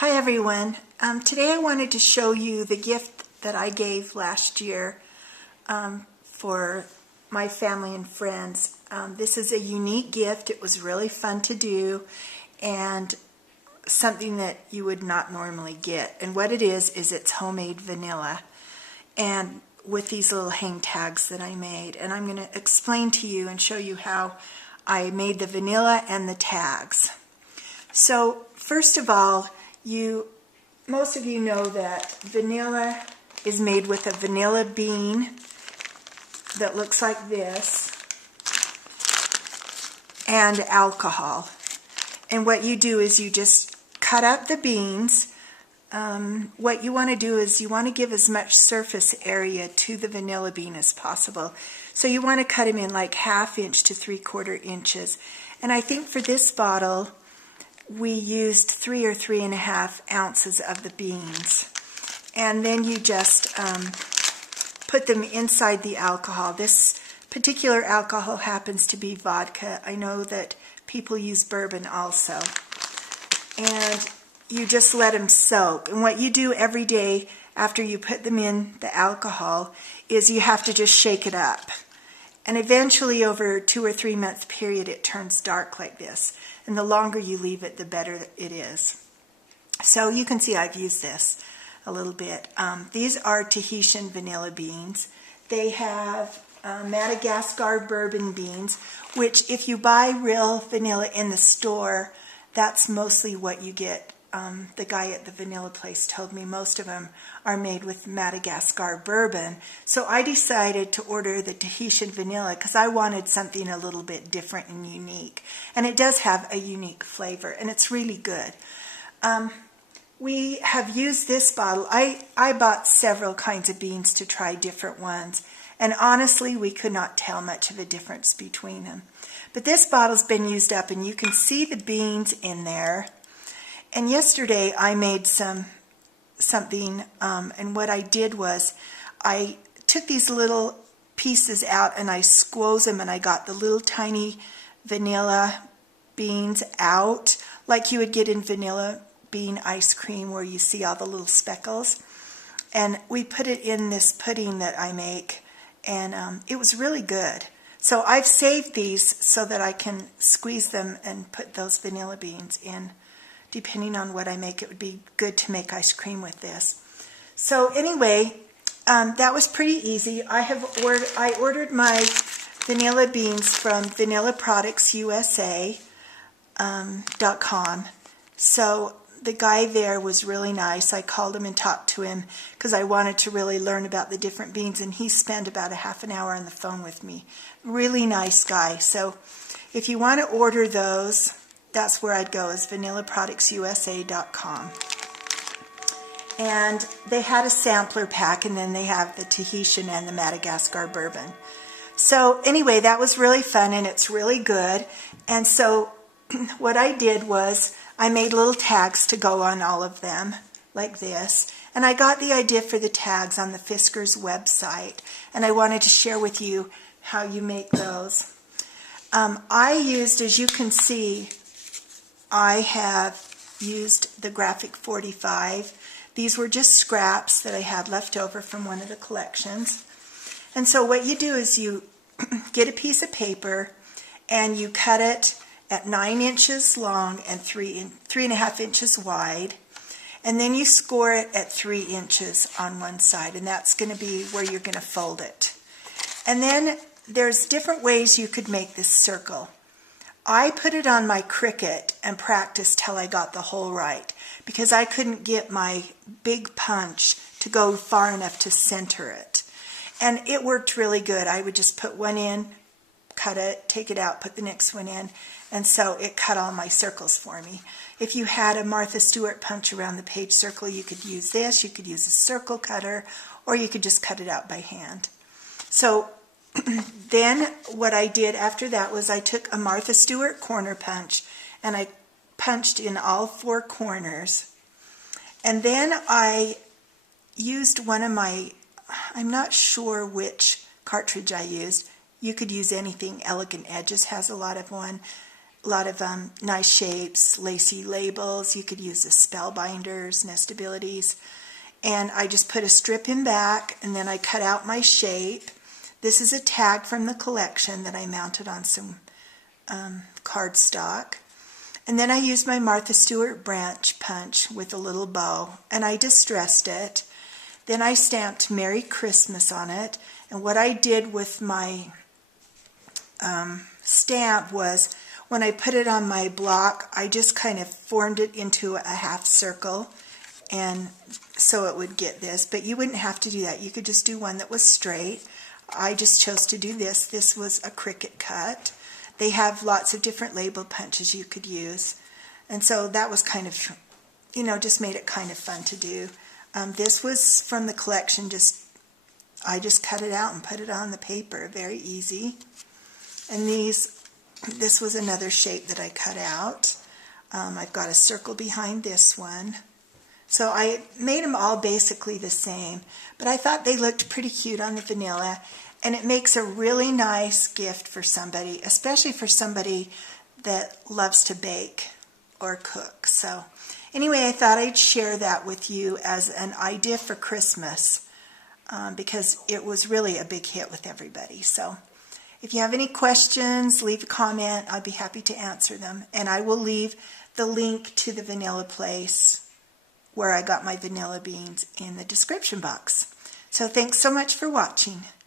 Hi everyone. Today I wanted to show you the gift that I gave last year for my family and friends. This is a unique gift. It was really fun to do and something that you would not normally get. And what it is it's homemade vanilla and with these little hang tags that I made. And I'm going to explain to you and show you how I made the vanilla and the tags. So first of all, most of you know that vanilla is made with a vanilla bean that looks like this and alcohol. And what you do is you just cut up the beans. What you want to do is you want to give as much surface area to the vanilla bean as possible. So you want to cut them in like 1/2 inch to 3/4 inches. And I think for this bottle we used 3 or 3.5 ounces of the beans. And then you just put them inside the alcohol. This particular alcohol happens to be vodka. I know that people use bourbon also. And you just let them soak. And what you do every day after you put them in the alcohol is you have to just shake it up. And eventually over a 2 or 3 month period it turns dark like this. And the longer you leave it, the better it is. So you can see I've used this a little bit. These are Tahitian vanilla beans. They have Madagascar bourbon beans, which if you buy real vanilla in the store, that's mostly what you get. The guy at the vanilla place told me most of them are made with Madagascar bourbon. So I decided to order the Tahitian vanilla because I wanted something a little bit different and unique. And it does have a unique flavor, and it's really good. We have used this bottle. I bought several kinds of beans to try different ones. And honestly, we could not tell much of a difference between them. But this bottle's been used up, and you can see the beans in there. And yesterday I made something, and what I did was I took these little pieces out and I squoze them, and I got the little tiny vanilla beans out like you would get in vanilla bean ice cream where you see all the little speckles. And we put it in this pudding that I make, and it was really good. So I've saved these so that I can squeeze them and put those vanilla beans in. Depending on what I make, it would be good to make ice cream with this. So anyway, that was pretty easy. I ordered my vanilla beans from vanillaproductsusa.com. So the guy there was really nice. I called him and talked to him because I wanted to really learn about the different beans, and he spent about a half an hour on the phone with me. Really nice guy. So if you want to order those, that's where I'd go, is vanillaproductsusa.com. And they had a sampler pack, and then they have the Tahitian and the Madagascar bourbon. So anyway, that was really fun, and it's really good. And so what I did was I made little tags to go on all of them, like this. And I got the idea for the tags on the Fiskars website, and I wanted to share with you how you make those. I used, as you can see, I have used the Graphic 45. These were just scraps that I had left over from one of the collections. And so what you do is you get a piece of paper and you cut it at 9 inches long and 3.5 inches wide. And then you score it at 3 inches on one side, and that's going to be where you're going to fold it. And then there's different ways you could make this circle. I put it on my Cricut and practiced till I got the hole right, because I couldn't get my big punch to go far enough to center it. And it worked really good. I would just put one in, cut it, take it out, put the next one in, and so it cut all my circles for me. If you had a Martha Stewart punch around the page circle, you could use this, you could use a circle cutter, or you could just cut it out by hand. So then what I did after that was I took a Martha Stewart corner punch and I punched in all 4 corners. And then I used one of my, I'm not sure which cartridge I used. You could use anything. Elegant Edges has a lot of one. a lot of nice shapes, lacy labels. You could use as spellbinders, nestabilities. And I just put a strip in back, and then I cut out my shape. This is a tag from the collection that I mounted on some cardstock. And then I used my Martha Stewart branch punch with a little bow, and I distressed it. Then I stamped Merry Christmas on it. And what I did with my stamp was, when I put it on my block, I just kind of formed it into a half circle, and so it would get this. But you wouldn't have to do that. You could just do one that was straight. I just chose to do this. This was a Cricut cut. They have lots of different label punches you could use. And so that was kind of, just made it kind of fun to do. This was from the collection. I just cut it out and put it on the paper. Very easy. And this was another shape that I cut out. I've got a circle behind this one. So I made them all basically the same, but I thought they looked pretty cute on the vanilla, and it makes a really nice gift for somebody, especially for somebody that loves to bake or cook. So anyway, I thought I'd share that with you as an idea for Christmas, because it was really a big hit with everybody. So if you have any questions, leave a comment. I'd be happy to answer them. And I will leave the link to the Vanilla Place, where I got my vanilla beans, in the description box. So thanks so much for watching.